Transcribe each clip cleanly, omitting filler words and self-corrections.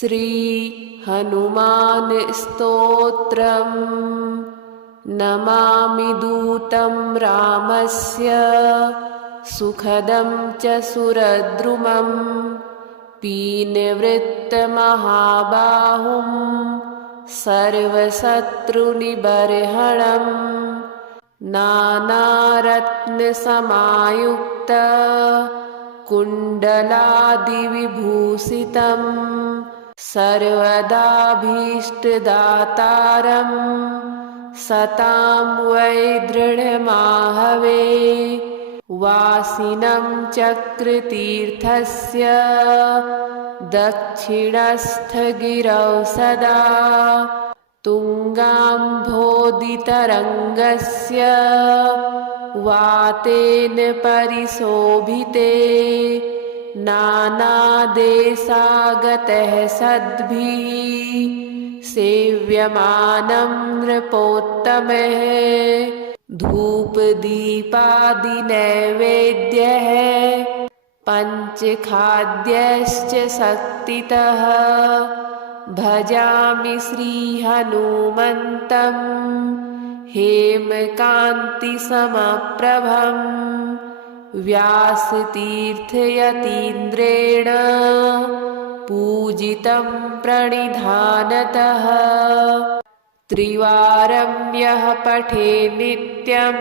श्री हनुमान स्तोत्रम् नमामि दूतं रामस्य सुखदं च सुरद्रुमं पीनवृत्तमहाबाहुं सर्वशत्रुनिबर्हणं नानारत्नसमायुक्त कुण्डलादिविभूषितं सर्वदाभीष्टदातारं सतां वै दृढमाहवे वासिनं चक्रतीर्थस्य दक्षिणस्थगिरौ सदा तुङ्गाम्भोदितरङ्गस्य वातेन परिशोभिते नानादेशागतः सद्भिः सेव्यमानं नृपोत्तमः धूपदीपादिनैवेद्यः पञ्चखाद्यश्च शक्तितः भजामि श्रीहनुमन्तं हेमकान्तिसमप्रभं व्यासतीर्थयतीन्द्रेण पूजितं प्रणिधानतः त्रिवारं यः पठेत् नित्यं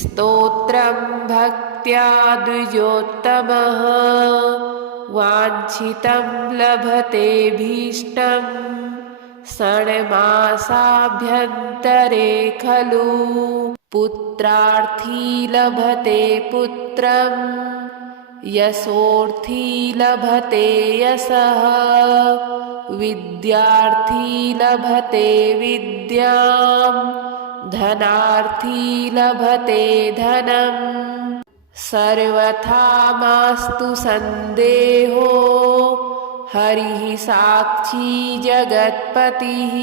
स्तोत्रं भक्त्या द्विजोत्तमः वाञ्छितं लभतेऽभीष्टं षण्मासाभ्यन्तरे खलु पुत्रार्थी लभते पुत्रं यशोर्थी लभते यशः विद्यार्थी लभते विद्यां धनार्थी लभते धनम् सर्वथा मास्तु सन्देहो हरिः साक्षी जगत्पतिः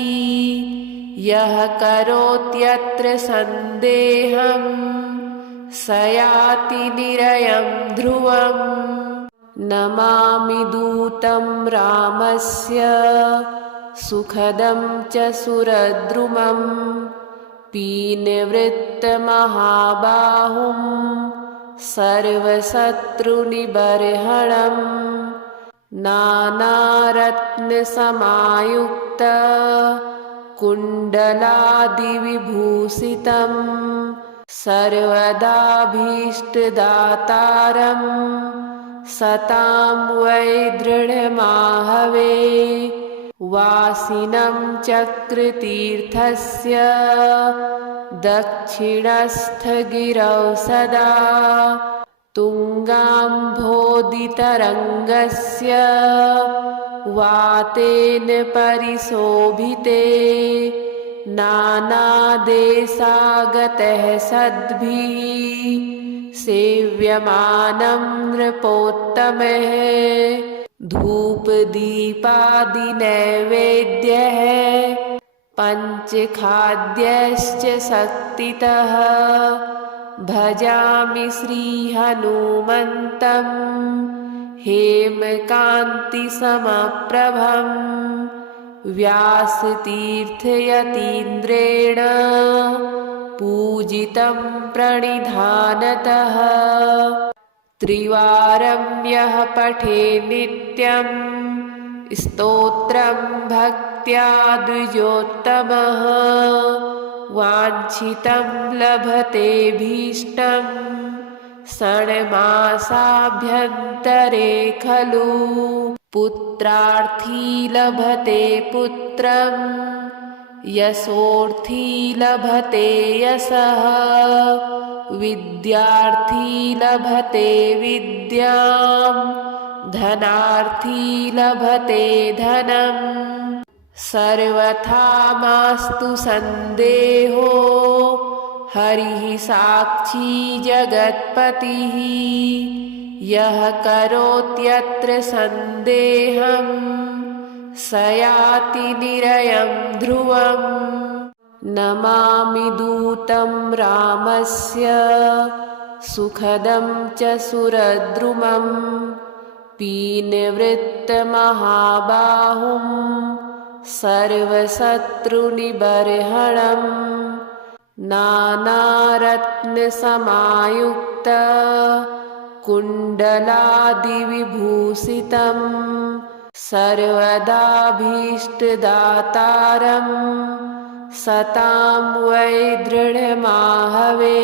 यः करोत्यत्र सन्देहं स याति निरयं ध्रुवम् नमामि दूतं रामस्य सुखदं च सुरद्रुमं पीनवृत्तमहाबाहुं सर्वशत्रुनिबर्हणं नानारत्नसमायुक्त कुण्डलादिविभूषितं सर्वदाभीष्टदातारं सतां वै दृढमाहवे वासिनं चक्रतीर्थस्य दक्षिणस्थगिरौ सदा तुङ्गाम्भोदितरङ्गस्य वातेन परिशोभिते नानादेशागतः सद्भिः सेव्यमानं नृपोत्तमः धूपदीपादिनैवेद्यः पञ्चखाद्यश्च शक्तितः भजामि श्रीहनुमन्तं हेमकान्तिसमप्रभं व्यासतीर्थयतीन्द्रेण पूजितं प्रणिधानतः त्रिवारं यः पठेत् नित्यं स्तोत्रं भक्त्या द्विजोत्तमः वाञ्छितं लभतेऽभीष्टं षण्मासाभ्यन्तरे खलु पुत्रार्थी लभते पुत्रं यशोर्थी लभते यशः विद्यार्थी लभते विद्यां धनार्थी लभते धनम् सर्वथा मास्तु सन्देहो हरिः साक्षी जगत्पतिः यः करोत्यत्र सन्देहं स याति निरयं ध्रुवम् नमामि दूतं रामस्य सुखदं च सुरद्रुमं पीनवृत्तमहाबाहुं सर्वशत्रुनिबर्हणम् नानारत्नसमायुक्त कुण्डलादिविभूषितं सर्वदाभीष्टदातारं सतां वै दृढमाहवे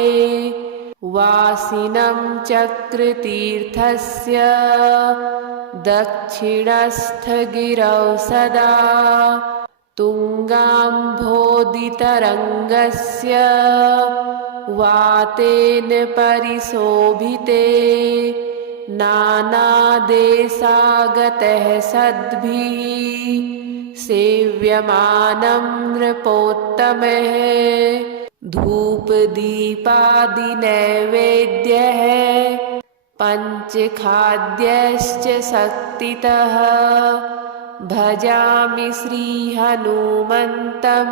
वासिनं चक्रतीर्थस्य दक्षिणस्थगिरौ सदा तुङ्गाम्भोदितरङ्गस्य वातेन परिशोभिते नानादेशागतः सद्भिः सेव्यमानं नृपोत्तमः धूपदीपादिनैवेद्यः पञ्चखाद्यश्च शक्तितः भजामि श्रीहनुमन्तं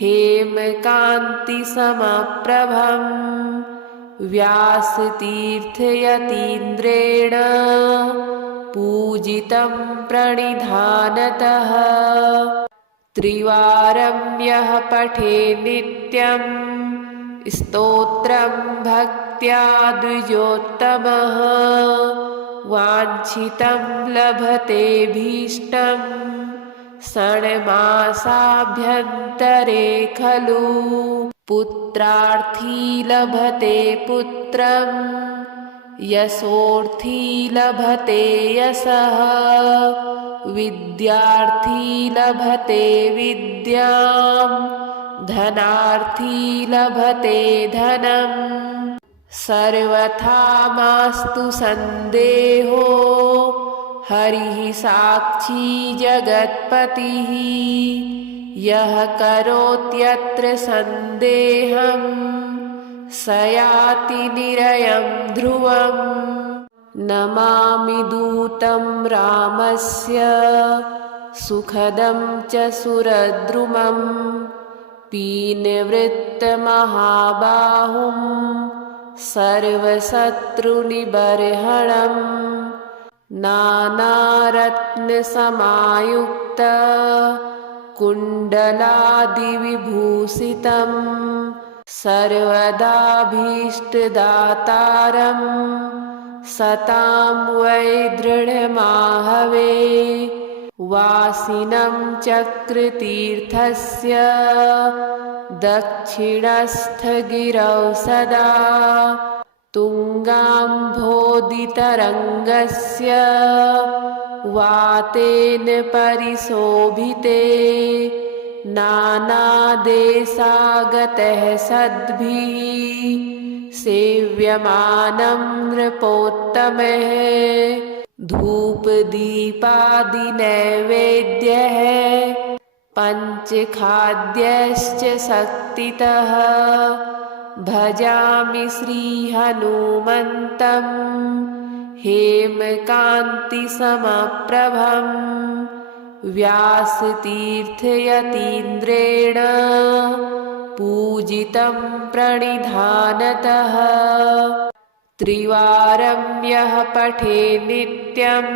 हेमकान्तिसमप्रभं व्यासतीर्थयतीन्द्रेण पूजितं प्रणिधानतः त्रिवारं यः पठे नित्यं स्तोत्रं भक्त्या द्विजोत्तमः वाञ्छितं लभतेऽभीष्टं षण्मासाभ्यन्तरे खलु पुत्रार्थी लभते पुत्रं यशोर्थी लभते यशः विद्यार्थी लभते विद्यां धनार्थी लभते धनम् सर्वथा मास्तु सन्देहो हरिः साक्षी जगत्पतिः यः करोत्यत्र सन्देहं स याति निरयं ध्रुवम् नमामि दूतं रामस्य सुखदं च सुरद्रुमं पीनवृत्तमहाबाहुं सर्वशत्रुनिबर्हणम् नानारत्नसमायुक्त कुण्डलादिविभूषितं सर्वदाभीष्टदातारं सतां वै दृढमाहवे वासिनं चक्रतीर्थस्य दक्षिणस्थगिरौ सदा तुङ्गाम्भोदितरङ्गस्य वातेन परिशोभिते नानादेशागतः सद्भिः सेव्यमानं नृपोत्तमः धूपदीपादिनैवेद्यः पञ्चखाद्यश्च शक्तितः भजामि श्रीहनुमन्तं हेमकान्तिसमप्रभं व्यासतीर्थयतीन्द्रेण पूजितं प्रणिधानतः त्रिवारं यः पठे नित्यं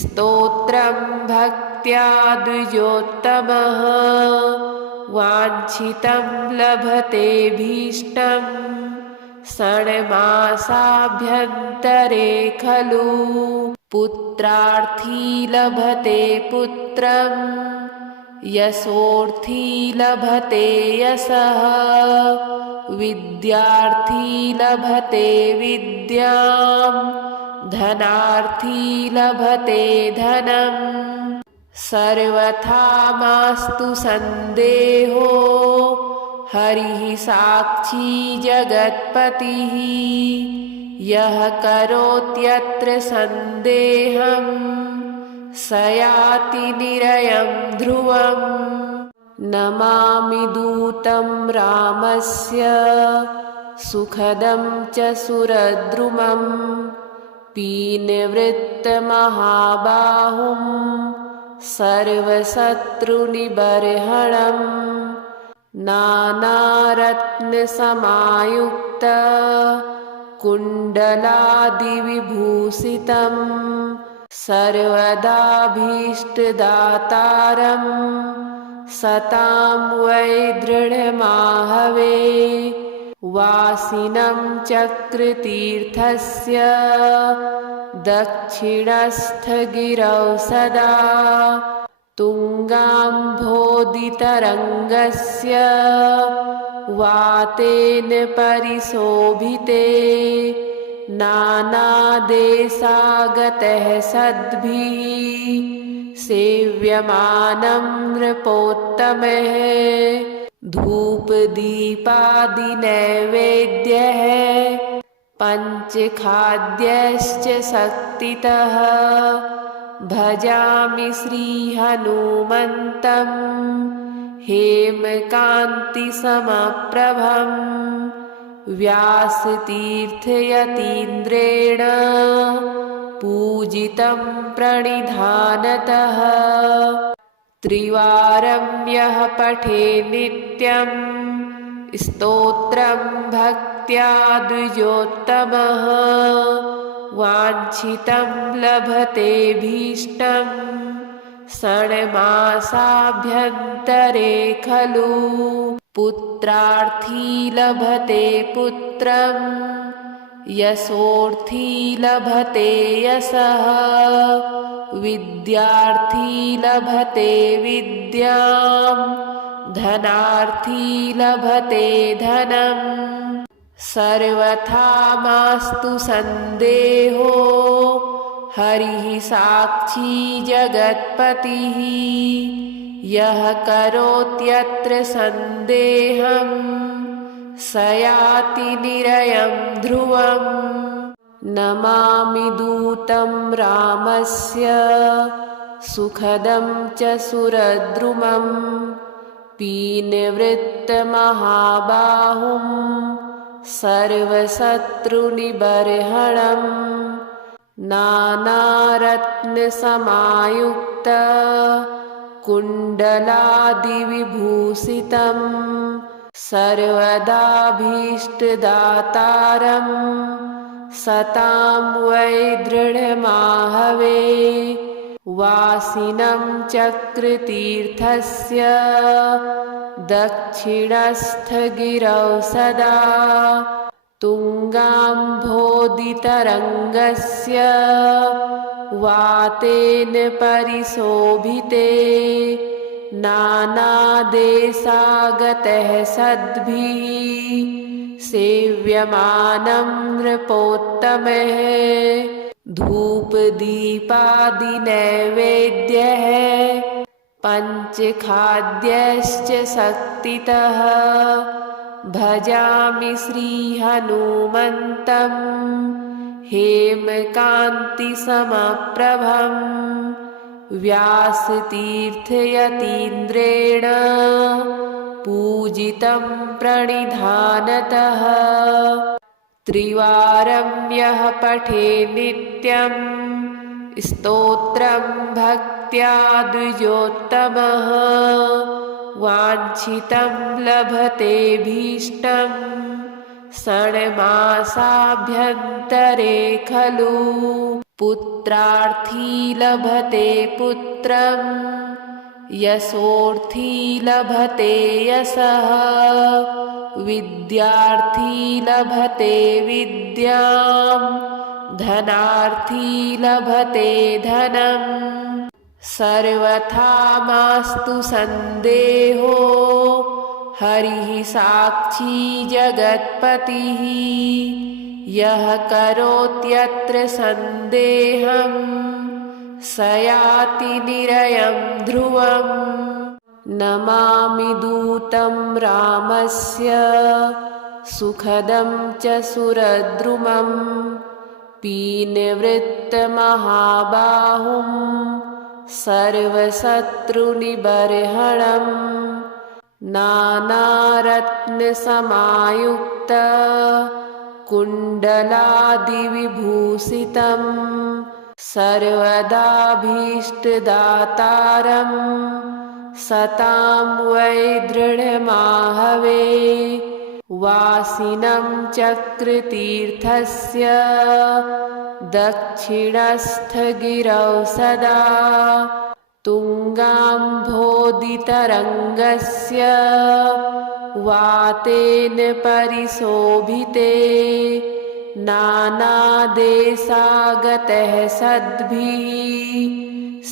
स्तोत्रं भक्त्या द्विजोत्तमः वाञ्छितं लभतेऽभीष्टं षण्मासाभ्यन्तरे खलु पुत्रार्थी लभते पुत्रं यशोर्थी लभते यशः विद्यार्थी लभते विद्यां धनार्थी लभते धनम् सर्वथा मास्तु सन्देहो हरिः साक्षी जगत्पतिः यः करोत्यत्र सन्देहं स याति निरयं ध्रुवम् नमामि दूतं रामस्य सुखदं च सुरद्रुमं पीनवृत्तमहाबाहुं सर्वशत्रुनिबर्हणम् नानारत्नसमायुक्त कुण्डलादिविभूषितं सर्वदाभीष्टदातारं सतां वै दृढमाहवे वासिनं चक्रतीर्थस्य दक्षिणस्थगिरौ सदा तुङ्गाम्भोदितरङ्गस्य वातेन परिशोभिते नानादेशागतः सद्भिः सेव्यमानं नृपोत्तमः धूपदीपादिनैवेद्यः पञ्चखाद्यश्च शक्तितः भजामि श्रीहनुमन्तं हेमकान्तिसमप्रभं व्यासतीर्थयतीन्द्रेण पूजितं प्रणिधानतः त्रिवारं यः पठे नित्यं स्तोत्रं भक्त्या द्विजोत्तमः वाञ्छितं लभतेऽभीष्टं षण्मासाभ्यन्तरे खलु पुत्रार्थी लभते पुत्रं यशोर्थी लभते यशः विद्यार्थी लभते विद्यां धनार्थी लभते धनम् सर्वथा मास्तु सन्देहो हरिः साक्षी जगत्पतिः यः करोत्यत्र सन्देहं स याति निरयं ध्रुवम् नमामि दूतं रामस्य सुखदं च सुरद्रुमं पीनवृत्तमहाबाहुं सर्वशत्रुनिबर्हणं नानारत्नसमायुक्त कुण्डलादिविभूषितं सर्वदाभीष्टदातारं सतां वै दृढमाहवे वासिनं चक्रतीर्थस्य दक्षिणस्थगिरौ सदा तुङ्गाम्भोदितरङ्गस्य वातेन परिशोभिते नानादेशागतः सद्भिः सेव्यमानं नृपोत्तमः धूपदीपादिनैवेद्यः पञ्चखाद्यश्च शक्तितः भजामि श्रीहनुमन्तं हेमकान्तिसमप्रभं व्यासतीर्थयतीन्द्रेण पूजितं प्रणिधानतः त्रिवारं यः पठे नित्यं स्तोत्रं भक्त्या द्विजोत्तमः वाञ्छितं लभतेऽभीष्टं षण्मासाभ्यन्तरे खलु पुत्रार्थी लभते पुत्रं यशोर्थी लभते यशः विद्यार्थी लभते विद्यां धनार्थी लभते धनम् सर्वथा मास्तु सन्देहो हरिः साक्षी जगत्पतिः यः करोत्यत्र सन्देहं स याति निरयं ध्रुवम् नमामि दूतं रामस्य सुखदं च सुरद्रुमं पीनवृत्तमहाबाहुं सर्वशत्रुनिबर्हणं नानारत्नसमायुक्त कुण्डलादिविभूषितं सर्वदाभीष्टदातारं सतां वै दृढमाहवे वासिनं चक्रतीर्थस्य दक्षिणस्थगिरौ सदा तुङ्गाम्भोदितरङ्गस्य वातेन परिशोभिते नानादेशागतः सद्भिः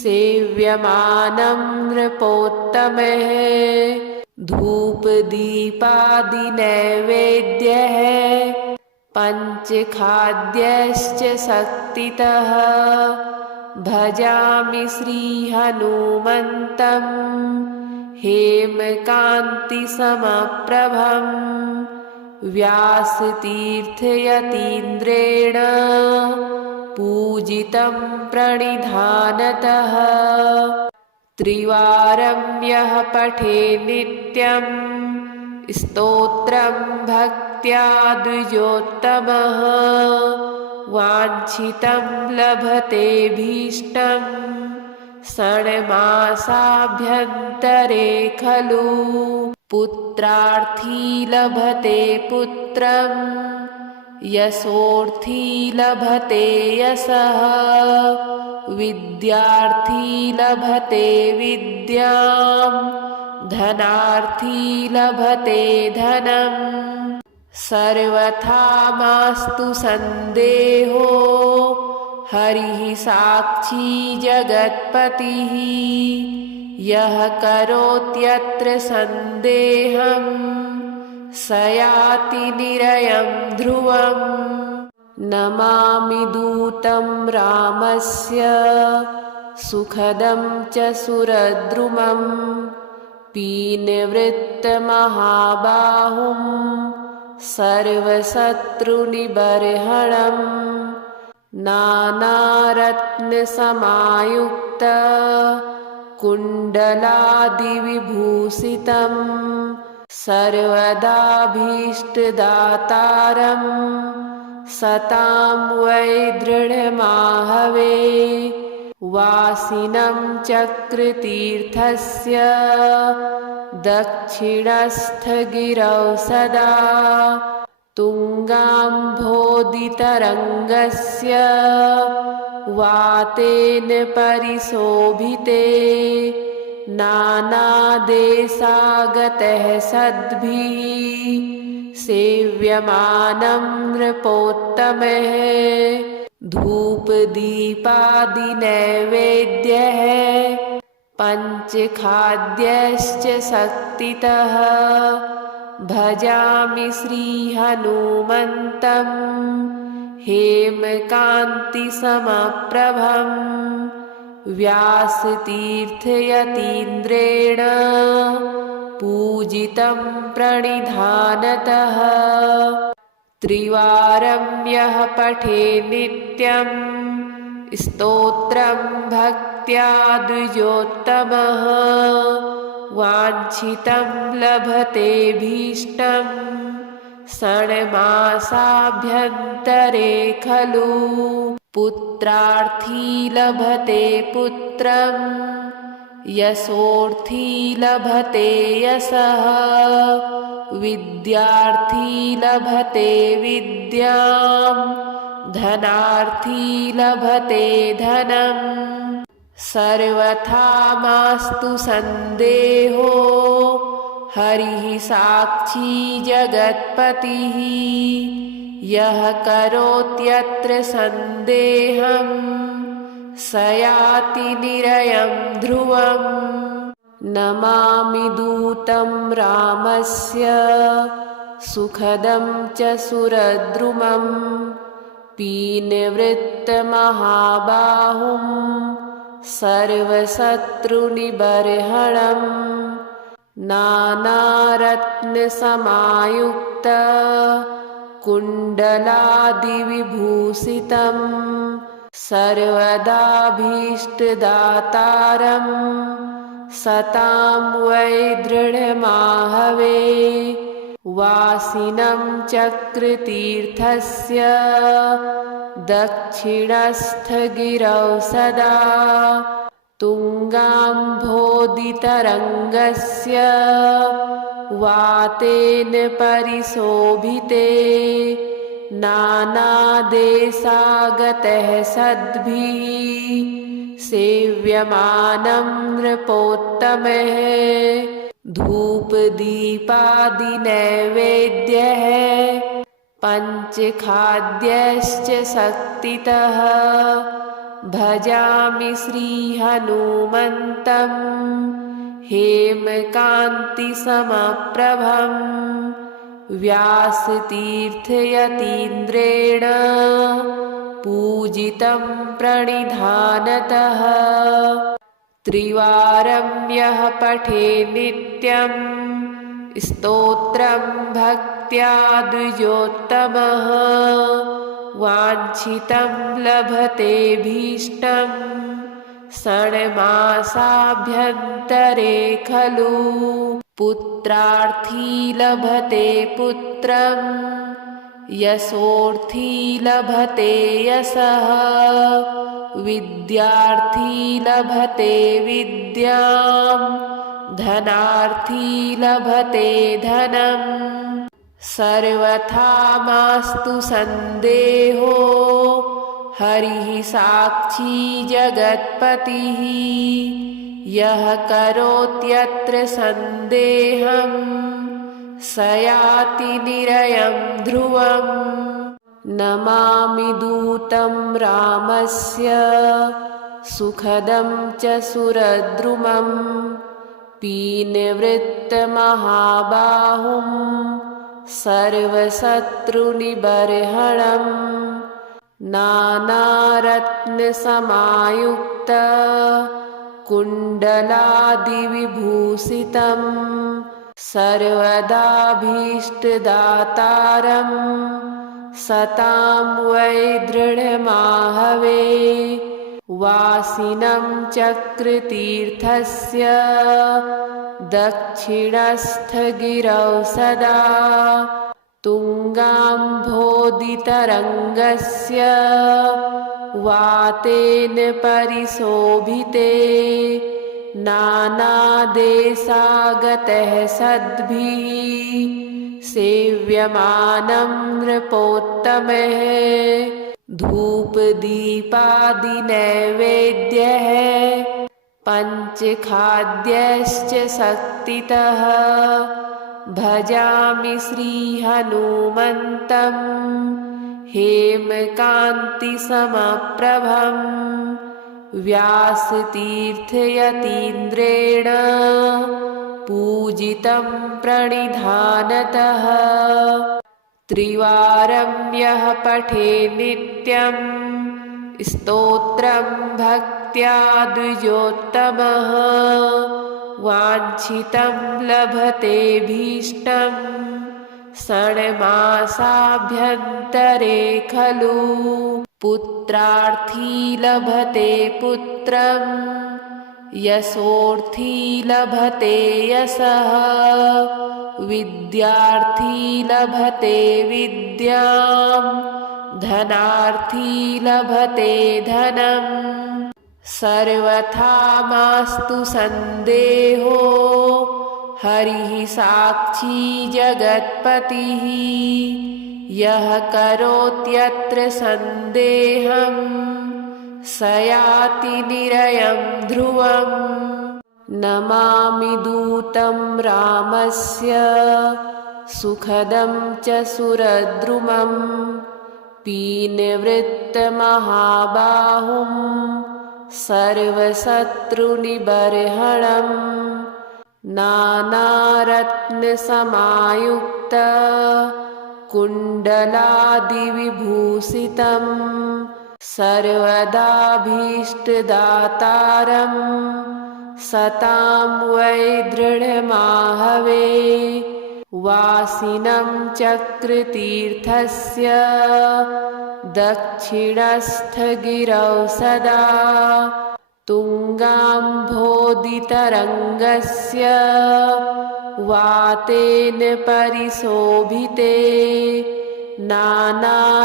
सेव्यमानं नृपोत्तमः धूपदीपादिनैवेद्यः पञ्चखाद्यश्च शक्तितः भजामि श्रीहनुमन्तं हेमकान्तिसमप्रभं व्यासतीर्थयतीन्द्रेण पूजितं प्रणिधानतः त्रिवारं यः पठे नित्यं स्तोत्रं भक्त्या द्विजोत्तमः वाञ्छितं लभतेऽभीष्टं षण्मासाभ्यन्तरे खलु पुत्रार्थी लभते पुत्रं यशोर्थी लभते यशः विद्यार्थी लभते विद्यां धनार्थी लभते धनम् सर्वथा मास्तु सन्देहो हरिः साक्षी जगत्पतिः यः करोत्यत्र सन्देहं स याति निरयं ध्रुवम् नमामि दूतं रामस्य सुखदं च सुरद्रुमं पीनवृत्तमहाबाहुं सर्वशत्रुनिबर्हणं नानारत्नसमायुक्त कुण्डलादिविभूषितं सर्वदाभीष्टदातारं सतां वै दृढमाहवे वासिनं चक्रतीर्थस्य दक्षिणस्थगिरौ सदा तुङ्गाम्भोदितरङ्गस्य वातेन परिशोभिते नानादेशागतः सद्भिः सेव्यमानं नृपोत्तमः धूपदीपादिनैवेद्यः पञ्चखाद्यश्च शक्तितः भजामि श्रीहनुमन्तं हेमकान्तिसमप्रभं व्यासतीर्थयतीन्द्रेण पूजितं प्रणिधानतः त्रिवारं यः पठे नित्यं स्तोत्रं भक्त्या द्विजोत्तमः वाञ्छितं लभतेऽभीष्टं षण्मासाभ्यन्तरे खलु पुत्रार्थी लभते पुत्रं यशोर्थी लभते यशः विद्यार्थी लभते विद्यां धनार्थी लभते धनम् सर्वथा मास्तु सन्देहो हरिः साक्षी जगत्पतिः यः करोत्यत्र सन्देहं स याति निरयं ध्रुवम् नमामि दूतं रामस्य सुखदं च सुरद्रुमं पीनवृत्तमहाबाहुं सर्वशत्रुनिबर्हणं नानारत्नसमायुक्त कुण्डलादिविभूषितं सर्वदाभीष्टदातारं सतां वै दृढमाहवे वासिनं चक्रतीर्थस्य दक्षिणस्थगिरौ सदा तुङ्गाम्भोदितरङ्गस्य वातेन परिशोभिते नानादेशागतः सद्भिः सेव्यमानं नृपोत्तमः धूपदीपादिनैवेद्यः पञ्चखाद्यश्च शक्तितः भजामि श्रीहनुमन्तं हेमकान्तिसमप्रभं व्यासतीर्थयतीन्द्रेण पूजितं प्रणिधानतः त्रिवारं यः पठे नित्यं स्तोत्रं भक्त्या द्विजोत्तमः वाञ्छितं लभतेऽभीष्टं षण्मासाभ्यन्तरे खलु पुत्रार्थी लभते पुत्रं यशोर्थी लभते यशः विद्यार्थी लभते विद्यां धनार्थी लभते धनम् सर्वथा मास्तु सन्देहो हरिः साक्षी जगत्पतिः यः करोत्यत्र सन्देहं स याति निरयं ध्रुवम् नमामि दूतं रामस्य सुखदं च सुरद्रुमं पीनवृत्तमहाबाहुं सर्वशत्रुनिबर्हणं नानारत्नसमायुक्त कुण्डलादिविभूषितं सर्वदाभीष्टदातारं सतां वै दृढमाहवे वासिनं चक्रतीर्थस्य दक्षिणस्थगिरौ सदा तुङ्गाम्भोदितरङ्गस्य वातेन परिशोभिते नानादेशागतः सद्भिः सेव्यमानं नृपोत्तमः धूपदीपादिनैवेद्यः पञ्चखाद्यश्च शक्तितः भजामि श्रीहनुमन्तं हेमकान्तिसमप्रभं व्यासतीर्थयतीन्द्रेण पूजितं प्रणिधानतः त्रिवारं यः पठे नित्यं स्तोत्रं भक्त्या द्विजोत्तमः वाञ्छितं लभतेऽभीष्टं षण्मासाभ्यन्तरे खलु पुत्रार्थी लभते पुत्रं यशोर्थी लभते यशः विद्यार्थी लभते विद्यां धनार्थी लभते धनम् सर्वथा मास्तु सन्देहो हरिः साक्षी जगत्पतिः यः करोत्यत्र सन्देहं स याति निरयं ध्रुवम् नमामि दूतं रामस्य सुखदं च सुरद्रुमं पीनवृत्तमहाबाहुं सर्वशत्रुनिबर्हणं नानारत्नसमायुक्त कुण्डलादिविभूषितं सर्वदाभीष्टदातारं सतां वै दृढमाहवे वासिनं चक्रतीर्थस्य दक्षिणस्थगिरौ सदा तुङ्गाम्भोदितरङ्गस्य वातेन परिशोभिते नानादेशागतः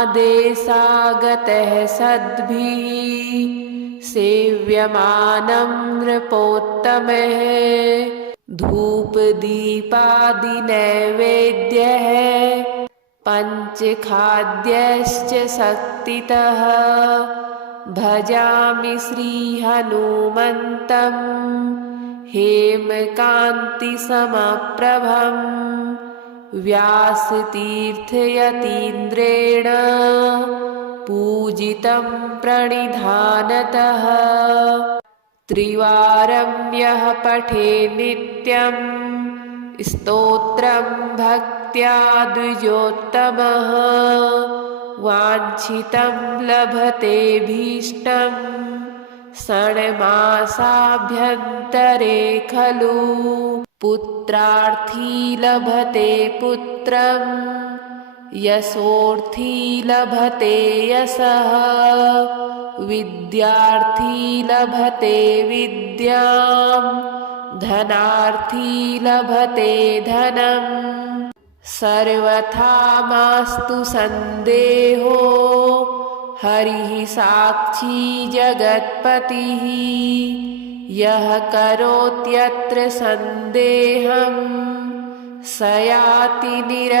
सद्भिः सेव्यमानं नृपोत्तमः धूपदीपादिनैवेद्यः पञ्चखाद्यश्च शक्तितः भजामि श्रीहनुमन्तं हेमकान्तिसमप्रभं व्यासतीर्थयतीन्द्रेण पूजितं प्रणिधानतः त्रिवारं यः पठे नित्यं स्तोत्रं भक्त्या द्विजोत्तमः वाञ्छितं लभतेऽभीष्टं षण्मासाभ्यन्तरे खलु पुत्रार्थी लभते पुत्रं यशोर्थी लभते यशः विद्यार्थी लभते विद्यां धनार्थी लभते धनम् सर्वथा मास्तु सन्देहो हरिः साक्षी जगत्पतिः यः करोत्यत्र सन्देहं स याति निरसनं